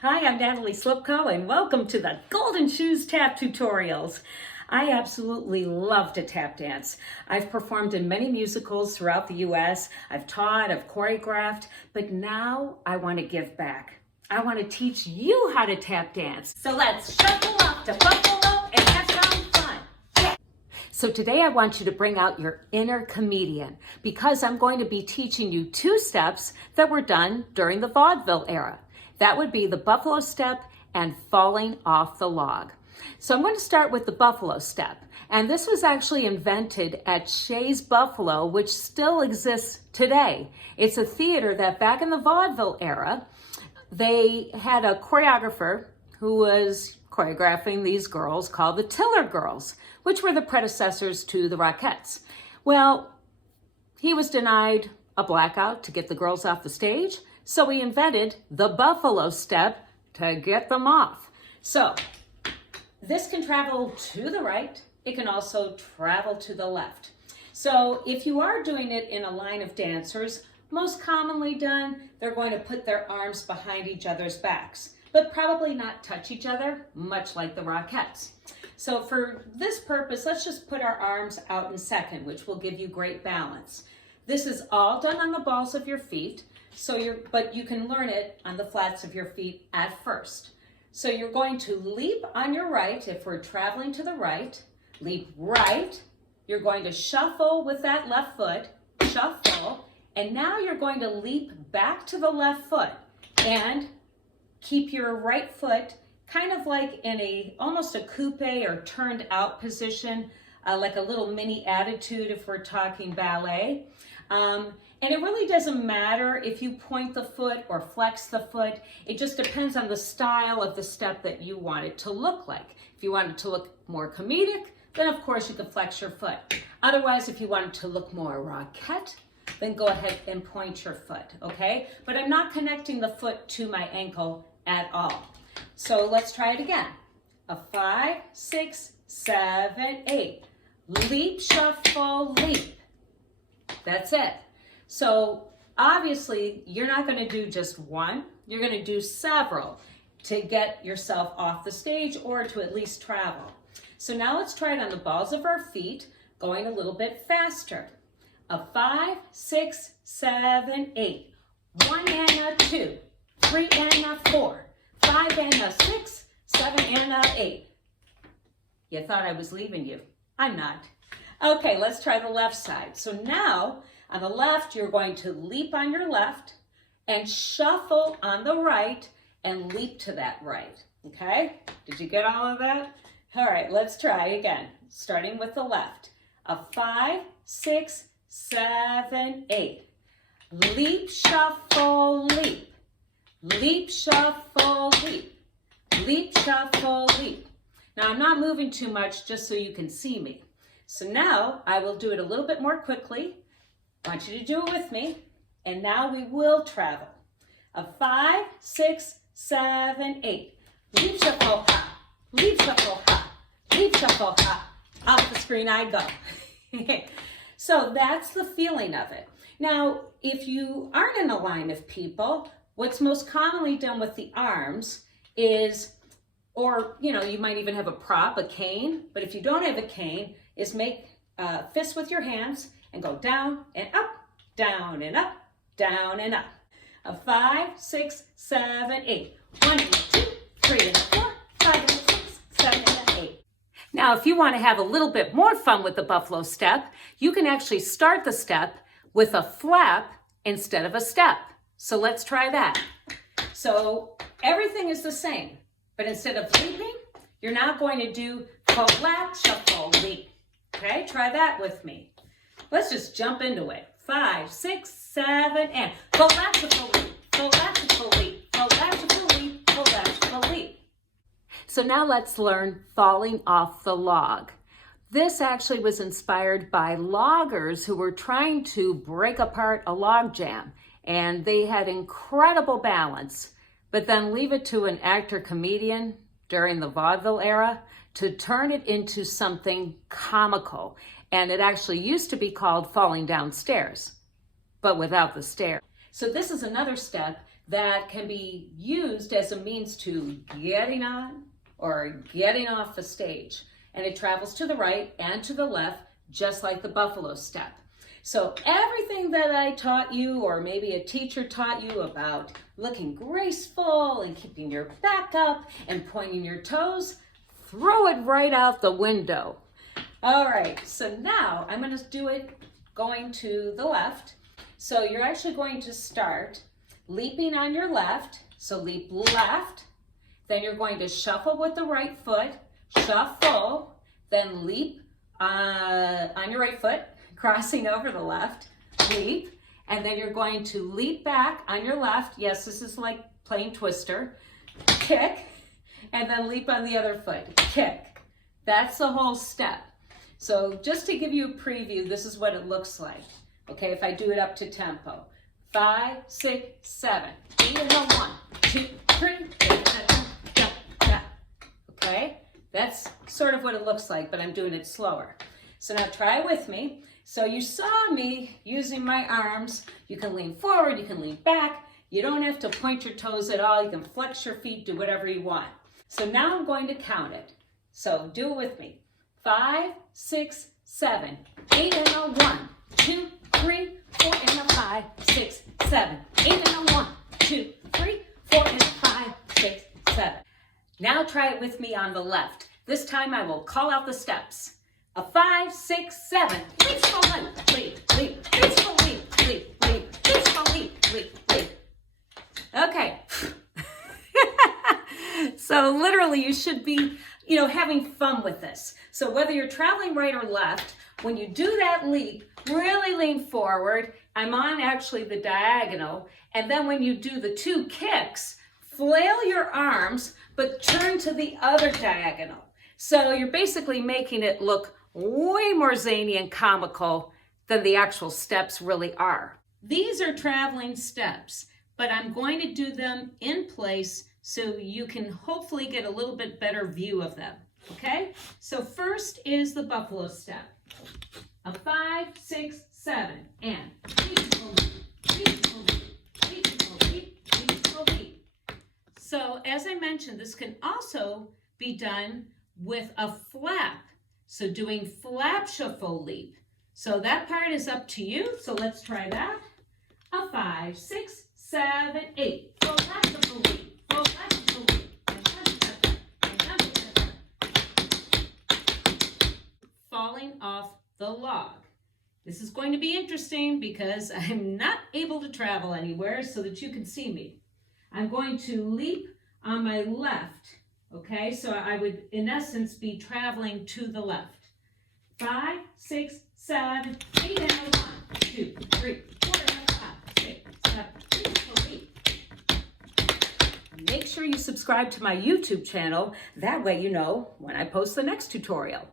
Hi, I'm Natalie Slipko, and welcome to the Golden Shoes Tap Tutorials. I absolutely love to tap dance. I've performed in many musicals throughout the U.S. I've taught, I've choreographed, but now I want to give back. I want to teach you how to tap dance. So let's shuffle up to Buffalo and have some fun. Yeah. So today I want you to bring out your inner comedian because I'm going to be teaching you two steps that were done during the vaudeville era. That would be the buffalo step and falling off the log. So I'm going to start with the buffalo step. And this was actually invented at Shea's Buffalo, which still exists today. It's a theater that back in the vaudeville era, they had a choreographer who was choreographing these girls called the Tiller Girls, which were the predecessors to the Rockettes. Well, he was denied a blackout to get the girls off the stage. So he invented the buffalo step to get them off. So this can travel to the right. It can also travel to the left. So if you are doing it in a line of dancers, most commonly done, they're going to put their arms behind each other's backs, but probably not touch each other, much like the Rockettes. So for this purpose, let's just put our arms out in second, which will give you great balance. This is all done on the balls of your feet. But you can learn it on the flats of your feet at first. So you're going to leap on your right if we're traveling to the right. Leap right. You're going to shuffle with that left foot. Shuffle. And now you're going to leap back to the left foot and keep your right foot kind of like in almost a coupe or turned out position, like a little mini attitude if we're talking ballet. And it really doesn't matter if you point the foot or flex the foot. It just depends on the style of the step that you want it to look like. If you want it to look more comedic, then of course you can flex your foot. Otherwise, if you want it to look more rockette, then go ahead and point your foot, okay? But I'm not connecting the foot to my ankle at all. So let's try it again. A 5, 6, 7, 8. Leap, shuffle, leap. That's it. So obviously you're not going to do just one, you're going to do several to get yourself off the stage or to at least travel. So now let's try it on the balls of our feet, going a little bit faster. A 5, 6, 7, 8. 1 and a 2, 3 and a 4, 5 and a 6, 7 and a 8. You thought I was leaving you. I'm not. Okay, let's try the left side. So now on the left, you're going to leap on your left and shuffle on the right and leap to that right, okay? Did you get all of that? All right, let's try again, starting with the left. A 5, 6, 7, 8. Leap, shuffle, leap. Leap, shuffle, leap. Leap, shuffle, leap. Now, I'm not moving too much just so you can see me. So now I will do it a little bit more quickly. I want you to do it with me. And now we will travel. A 5, 6, 7, 8. Leap, shuffle, hop. Leap, shuffle, hop. Leap, shuffle, hop. Off the screen I go. So that's the feeling of it. Now, if you aren't in a line of people, what's most commonly done with the arms is, or you might even have a prop, a cane, but if you don't have a cane, is make fists with your hands and go down and up, down and up, down and up. A 5, 6, 7, 8. 1 and a 2, 3 and a 4, 5 and a 6, 7 and a 8. Now, if you want to have a little bit more fun with the buffalo step, you can actually start the step with a flap instead of a step. So let's try that. So everything is the same, but instead of leaping, you're now going to do flat, shuffle, leap. Okay, try that with me. Let's just jump into it. 5, 6, 7, and flat, shuffle, leap, flat, shuffle, leap, flat, shuffle, leap, flat, shuffle, leap. So now let's learn falling off the log. This actually was inspired by loggers who were trying to break apart a log jam, and they had incredible balance, but then leave it to an actor comedian during the vaudeville era to turn it into something comical. And it actually used to be called falling downstairs, but without the stair. So this is another step that can be used as a means to getting on or getting off a stage. And it travels to the right and to the left, just like the buffalo step. So everything that I taught you, or maybe a teacher taught you about looking graceful and keeping your back up and pointing your toes, throw it right out the window. All right, so now I'm going to do it going to the left. So you're actually going to start leaping on your left. So leap left, then you're going to shuffle with the right foot, shuffle, then leap on your right foot, crossing over the left, leap, and then you're going to leap back on your left. Yes, this is like playing Twister. Kick, and then leap on the other foot, kick. That's the whole step. So just to give you a preview, this is what it looks like. Okay, if I do it up to tempo. 5, 6, 7, 8 and a 1, 2, 3, okay? That's sort of what it looks like, but I'm doing it slower. So now try it with me. So you saw me using my arms. You can lean forward, you can lean back. You don't have to point your toes at all. You can flex your feet, do whatever you want. So now I'm going to count it. So do it with me. 5, 6, 7, 8 and a 1, 2, 3, 4 and a 5, 6, 7, 8 and a 1, 2, 3, 4 and a 5, 6, 7. Now try it with me on the left. This time I will call out the steps. A 5, 6, 7. Graceful leap, leap, leap. Graceful leap, leap, leap. Graceful leap, leap, leap. Okay. So literally you should be, having fun with this. So whether you're traveling right or left, when you do that leap, really lean forward. I'm on actually the diagonal. And then when you do the 2 kicks, flail your arms, but turn to the other diagonal. So you're basically making it look way more zany and comical than the actual steps really are. These are traveling steps, but I'm going to do them in place so you can hopefully get a little bit better view of them, okay? So first is the buffalo step. A 5, 6, 7, and beautiful leap, beautiful leap, beautiful leap, beautiful leap. So as I mentioned, this can also be done with a flap. So doing flap shuffle leap. So that part is up to you. So let's try that. A 5, 6, 7, 8. Flap shuffle leap. Flap shuffle leap. Falling off the log. This is going to be interesting because I'm not able to travel anywhere so that you can see me. I'm going to leap on my left. Okay, so I would, in essence, be traveling to the left. 5, 6, 7, 8 and a 1, 2, 3, 4 and a 5, 6, 7, 8. Make sure you subscribe to my YouTube channel. That way you know when I post the next tutorial.